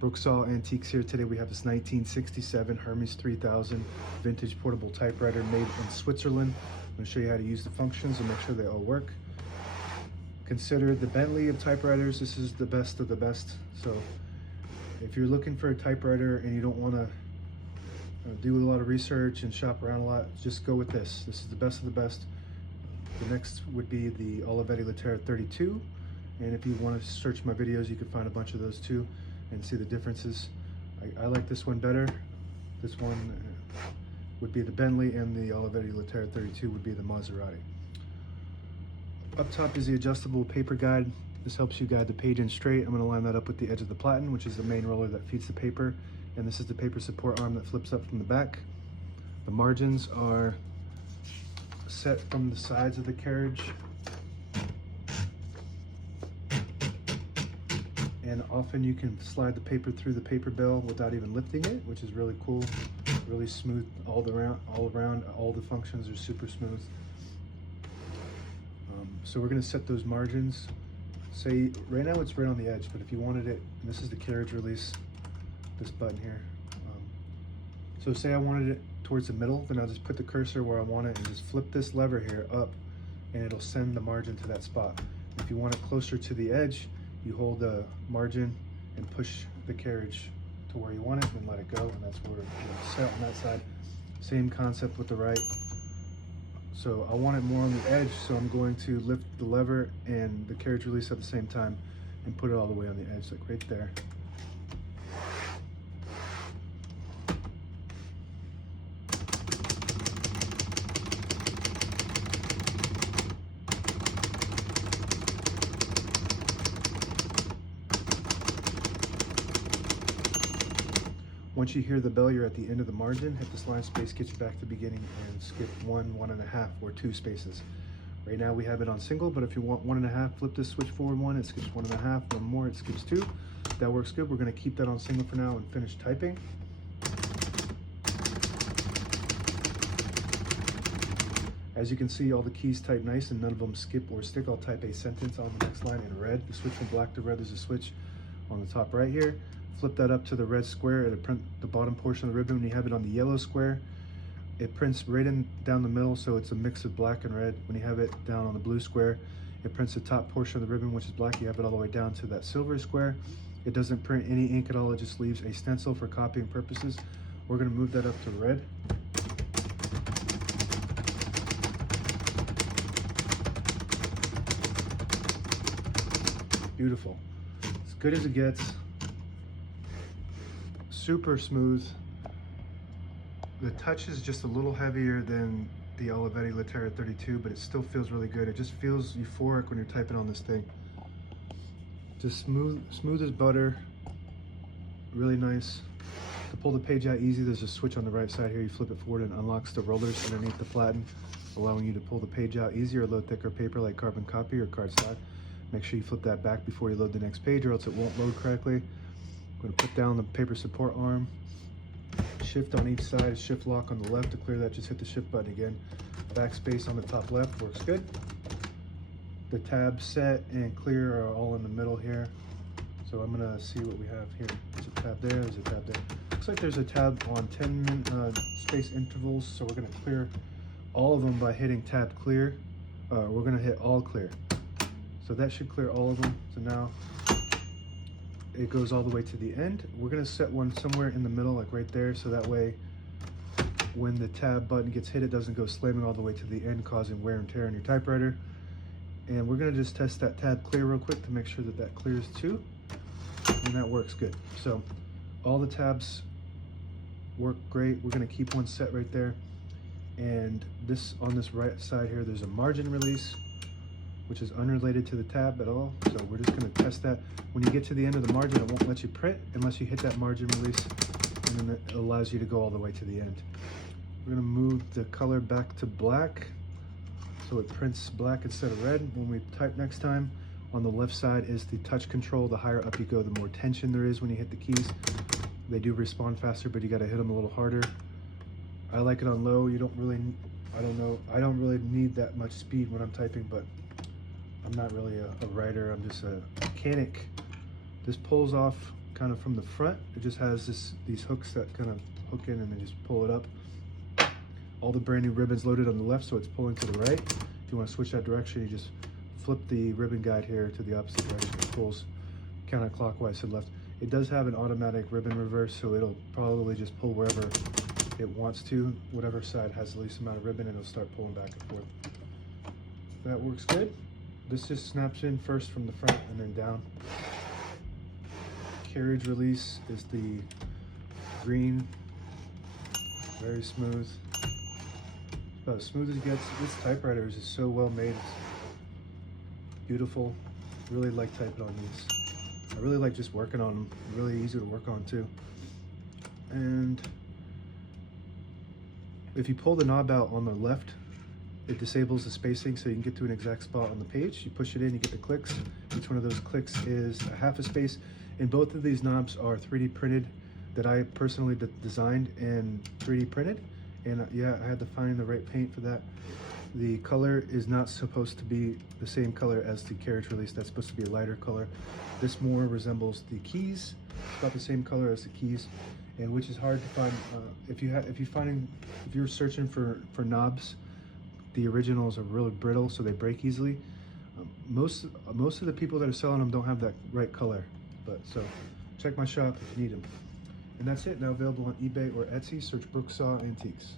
Brooksaw Antiques here. Today we have this 1967 Hermes 3000 vintage portable typewriter made in Switzerland. I'm going to show you how to use the functions and make sure they all work. Consider the Bentley of typewriters. This is the best of the best. So if you're looking for a typewriter and you don't want to do a lot of research and shop around a lot, just go with this. This is the best of the best. The next would be the Olivetti Laterra 32. And if you want to search my videos, you can find a bunch of those too and see the differences. I like this one better. This one would be the Bentley, and the Olivetti Laterra 32 would be the Maserati. Up top is the adjustable paper guide. This helps you guide the page in straight. I'm going to line that up with the edge of the platen, which is the main roller that feeds the paper. And this is the paper support arm that flips up from the back. The margins are set from the sides of the carriage. And often you can slide the paper through the paper bell without even lifting it, which is really cool. Really smooth all around. All the functions are super smooth. So we're going to set those margins. Say right now it's right on the edge, but if you wanted it, and this is the carriage release, this button here. So say I wanted it towards the middle, then I'll just put the cursor where I want it and just flip this lever here up, and it'll send the margin to that spot. If you want it closer to the edge, you hold the margin and push the carriage to where you want it, and let it go, and that's where it's set on that side. Same concept with the right. So I want it more on the edge, so I'm going to lift the lever and the carriage release at the same time and put it all the way on the edge, like right there. Once you hear the bell, you're at the end of the margin. Hit this line space, get you back to the beginning, and skip 1, 1.5, or 2 spaces. Right now we have it on single, but if you want 1.5, flip this switch forward 1, it skips 1.5, 1 more, it skips 2. That works good. We're going to keep that on single for now and finish typing. As you can see, all the keys type nice and none of them skip or stick. I'll type a sentence on the next line in red. The switch from black to red, there's a switch on the top right here. Flip that up to the red square, it'll print the bottom portion of the ribbon. When you have it on the yellow square, it prints right down the middle, so it's a mix of black and red. When you have it down on the blue square, it prints the top portion of the ribbon, which is black. You have it all the way down to that silver square. It doesn't print any ink at all, it just leaves a stencil for copying purposes. We're going to move that up to red. Beautiful. As good as it gets. Super smooth. The touch is just a little heavier than the Olivetti Laterra 32, but it still feels really good. It just feels euphoric when you're typing on this thing. Just smooth as butter. Really nice. To pull the page out easy, there's a switch on the right side here. You flip it forward and unlocks the rollers underneath the platen, allowing you to pull the page out easier or load thicker paper like carbon copy or cardstock. Make sure you flip that back before you load the next page, or else it won't load correctly. I'm going to put down the paper support arm, shift on each side, shift lock on the left. To clear that, just hit the shift button again. Backspace on the top left works good. The tab set and clear are all in the middle here. So I'm going to see what we have here. There's a tab there, there's a tab there. Looks like there's a tab on 10 space intervals, so we're going to clear all of them by hitting tab clear. We're going to hit all clear. So that should clear all of them. So now it goes all the way to the end. We're going to set one somewhere in the middle, like right there, so that way when the tab button gets hit, it doesn't go slamming all the way to the end, causing wear and tear on your typewriter. And we're going to just test that tab clear real quick to make sure that that clears too, and that works good. So all the tabs work great. We're going to keep one set right there, and this on this right side here, there's a margin release, which is unrelated to the tab at all. So we're just going to test that. When you get to the end of the margin, it won't let you print unless you hit that margin release, and then it allows you to go all the way to the end. We're going to move the color back to black, so it prints black instead of red. When we type next time, on the left side is the touch control. The higher up you go, the more tension there is when you hit the keys. They do respond faster, but you got to hit them a little harder. I like it on low. You don't really, I don't really need that much speed when I'm typing, but I'm not really a writer, I'm just a mechanic. This pulls off kind of from the front, it just has these hooks that kind of hook in and then just pull it up. All the brand new ribbons loaded on the left, so it's pulling to the right. If you want to switch that direction, you just flip the ribbon guide here to the opposite direction. It pulls counterclockwise to the left. It does have an automatic ribbon reverse, so it'll probably just pull wherever it wants to. Whatever side has the least amount of ribbon, it'll start pulling back and forth. That works good. This just snaps in first from the front and then down. Carriage release is the green, very smooth. About as smooth as it gets. This typewriter is just so well made. It's beautiful. Really like typing on these. I really like just working on them. Really easy to work on too. And if you pull the knob out on the left, it disables the spacing so you can get to an exact spot on the page. You push it in, you get the clicks. Each one of those clicks is a half a space. And both of these knobs are 3D printed, that I personally designed and 3D printed. And yeah, I had to find the right paint for that. The color is not supposed to be the same color as the carriage release. That's supposed to be a lighter color. This more resembles the keys, about the same color as the keys, and which is hard to find. If you're searching for knobs, the originals are really brittle, so they break easily. Most of the people that are selling them don't have that right color, but so check my shop if you need them. And that's it. Now available on eBay or Etsy. Search Brooksaw Antiques.